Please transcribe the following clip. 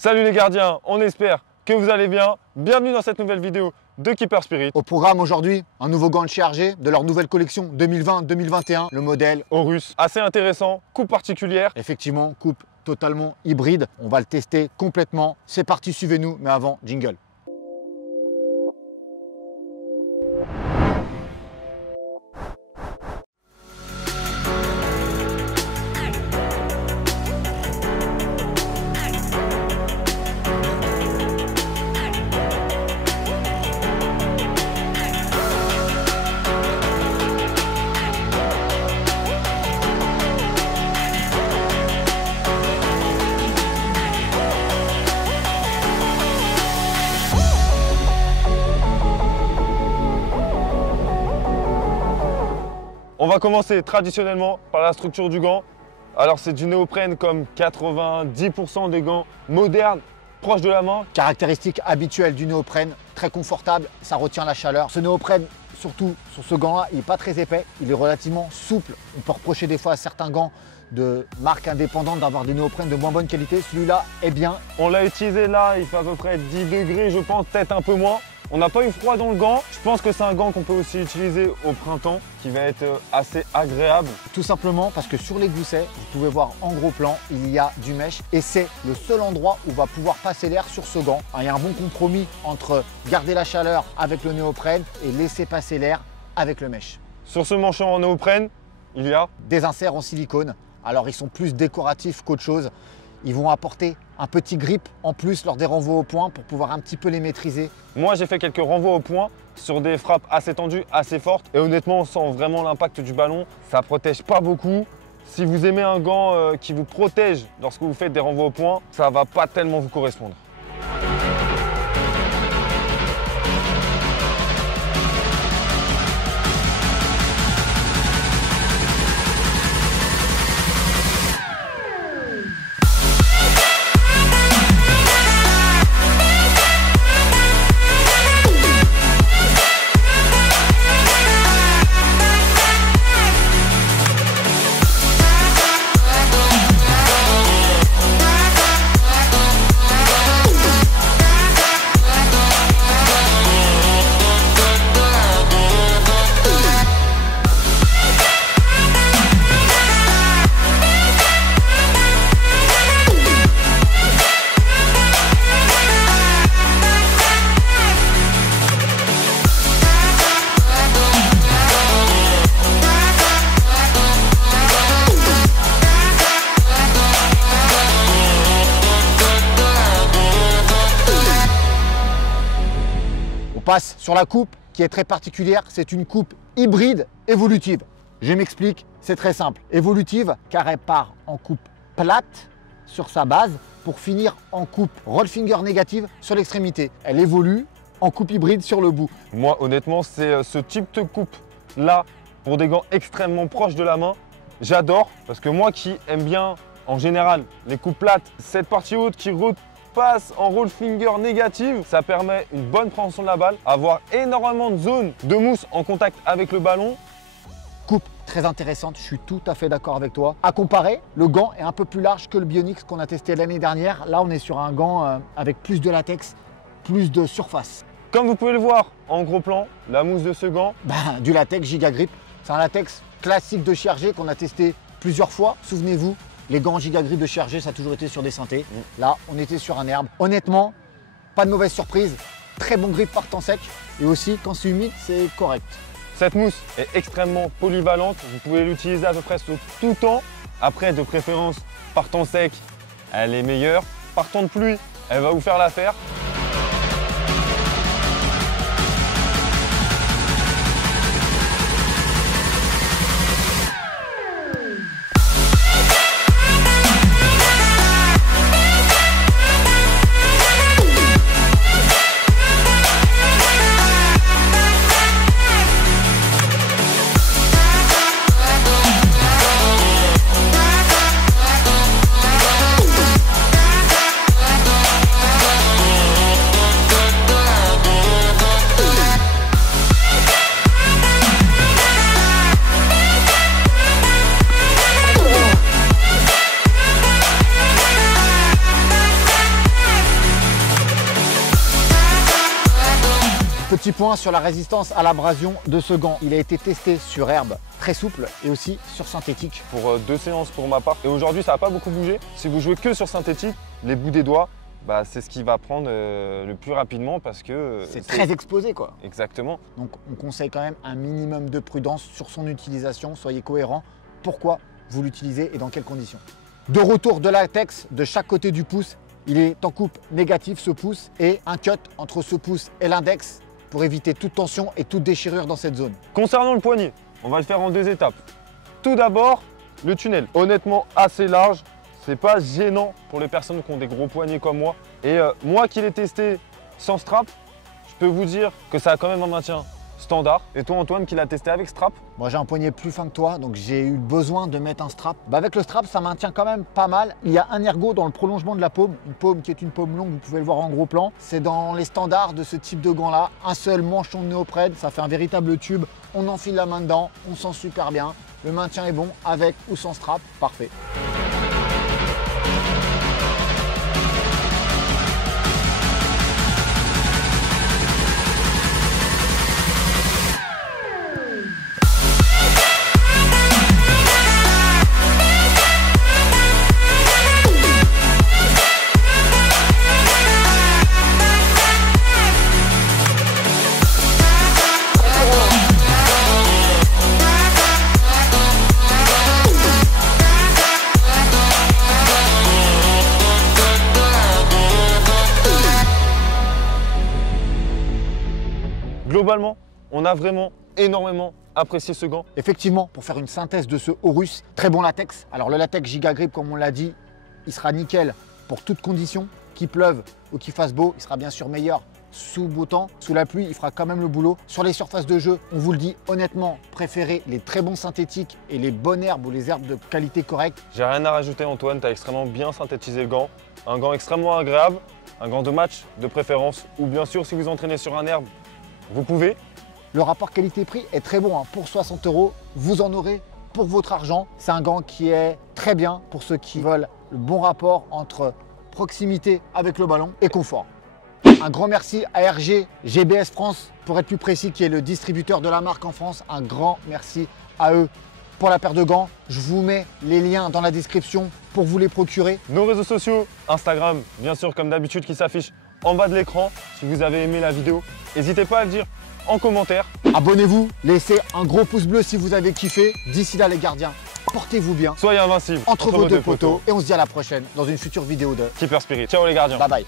Salut les gardiens, on espère que vous allez bien. Bienvenue dans cette nouvelle vidéo de Keeper Spirit. Au programme aujourd'hui, un nouveau gant de chez RG de leur nouvelle collection 2020-2021, le modèle Horus, assez intéressant, coupe particulière. Effectivement, coupe totalement hybride. On va le tester complètement. C'est parti, suivez-nous, mais avant, jingle. On va commencer traditionnellement par la structure du gant. Alors c'est du néoprène comme 90% des gants modernes, proches de la main. Caractéristique habituelle du néoprène, très confortable, ça retient la chaleur. Ce néoprène, surtout sur ce gant-là, il n'est pas très épais, il est relativement souple. On peut reprocher des fois à certains gants de marques indépendantes d'avoir des néoprènes de moins bonne qualité. Celui-là est bien. On l'a utilisé là, il fait à peu près 10 degrés, je pense, peut-être un peu moins. On n'a pas eu froid dans le gant. Je pense que c'est un gant qu'on peut aussi utiliser au printemps, qui va être assez agréable. Tout simplement parce que sur les goussets, vous pouvez voir en gros plan, il y a du mesh et c'est le seul endroit où va pouvoir passer l'air sur ce gant. Il y a un bon compromis entre garder la chaleur avec le néoprène et laisser passer l'air avec le mesh. Sur ce manchon en néoprène, il y a des inserts en silicone. Alors ils sont plus décoratifs qu'autre chose. Ils vont apporter un petit grip en plus lors des renvois au point pour pouvoir un petit peu les maîtriser. Moi, j'ai fait quelques renvois au point sur des frappes assez tendues, assez fortes. Et honnêtement, on sent vraiment l'impact du ballon. Ça ne protège pas beaucoup. Si vous aimez un gant qui vous protège lorsque vous faites des renvois au point, ça ne va pas tellement vous correspondre. Passe sur la coupe qui est très particulière, c'est une coupe hybride évolutive. Je m'explique, c'est très simple. Évolutive car elle part en coupe plate sur sa base pour finir en coupe roll finger négative sur l'extrémité. Elle évolue en coupe hybride sur le bout. Moi honnêtement, c'est ce type de coupe là pour des gants extrêmement proches de la main. J'adore parce que moi qui aime bien en général les coupes plates, cette partie haute qui passe en roll finger négative, ça permet une bonne préhension de la balle, avoir énormément de zones de mousse en contact avec le ballon. Coupe très intéressante, je suis tout à fait d'accord avec toi. À comparer, le gant est un peu plus large que le Bionix qu'on a testé l'année dernière. Là, on est sur un gant avec plus de latex, plus de surface. Comme vous pouvez le voir en gros plan, la mousse de ce gant. Du latex Gigagrip, c'est un latex classique de chez RG qu'on a testé plusieurs fois. Souvenez-vous, les gants Gigagrip de chez RG, ça a toujours été sur des synthés. Là, on était sur un herbe. Honnêtement, pas de mauvaise surprise. Très bon grip par temps sec. Et aussi, quand c'est humide, c'est correct. Cette mousse est extrêmement polyvalente. Vous pouvez l'utiliser à peu près sur tout temps. Après, de préférence, par temps sec, elle est meilleure. Par temps de pluie, elle va vous faire l'affaire. Petit point sur la résistance à l'abrasion de ce gant. Il a été testé sur herbe très souple et aussi sur synthétique. Pour 2 séances pour ma part. Et aujourd'hui, ça n'a pas beaucoup bougé. Si vous jouez que sur synthétique, les bouts des doigts, bah, c'est ce qui va prendre le plus rapidement parce que… C'est très exposé quoi. Exactement. Donc on conseille quand même un minimum de prudence sur son utilisation. Soyez cohérent. Pourquoi vous l'utilisez et dans quelles conditions. De retour de latex de chaque côté du pouce. Il est en coupe négatif ce pouce et un cut entre ce pouce et l'index pour éviter toute tension et toute déchirure dans cette zone. Concernant le poignet, on va le faire en 2 étapes. Tout d'abord, le tunnel. Honnêtement, assez large. C'est pas gênant pour les personnes qui ont des gros poignets comme moi. Et moi qui l'ai testé sans strap, je peux vous dire que ça a quand même un maintien standard. Et toi Antoine qui l'a testé avec strap? Moi j'ai un poignet plus fin que toi, donc j'ai eu besoin de mettre un strap. Avec le strap, ça maintient quand même pas mal. Il y a un ergot dans le prolongement de la paume, une paume qui est une paume longue, vous pouvez le voir en gros plan. C'est dans les standards de ce type de gant-là. Un seul manchon de néoprène, ça fait un véritable tube. On enfile la main dedans, on sent super bien. Le maintien est bon, avec ou sans strap, parfait. Globalement, on a vraiment énormément apprécié ce gant. Effectivement, pour faire une synthèse de ce Horus, très bon latex. Alors le latex Giga Grip, comme on l'a dit, il sera nickel pour toutes conditions, qu'il pleuve ou qu'il fasse beau. Il sera bien sûr meilleur sous beau temps, sous la pluie, il fera quand même le boulot. Sur les surfaces de jeu, on vous le dit honnêtement, préférez les très bons synthétiques et les bonnes herbes ou les herbes de qualité correcte. J'ai rien à rajouter Antoine, tu as extrêmement bien synthétisé le gant. Un gant extrêmement agréable, un gant de match de préférence, ou bien sûr si vous entraînez sur un herbe, vous pouvez. Le rapport qualité-prix est très bon. Pour 60 €, vous en aurez pour votre argent. C'est un gant qui est très bien pour ceux qui veulent le bon rapport entre proximité avec le ballon et confort. Un grand merci à RG GBS France, pour être plus précis, qui est le distributeur de la marque en France. Un grand merci à eux pour la paire de gants. Je vous mets les liens dans la description pour vous les procurer. Nos réseaux sociaux, Instagram, bien sûr comme d'habitude, qui s'affiche en bas de l'écran. Si vous avez aimé la vidéo, n'hésitez pas à le dire en commentaire. Abonnez-vous, laissez un gros pouce bleu si vous avez kiffé. D'ici là les gardiens, portez-vous bien. Soyez invincibles Entre vos deux poteaux. Et on se dit à la prochaine dans une future vidéo de Keeper Spirit. Ciao les gardiens. Bye bye.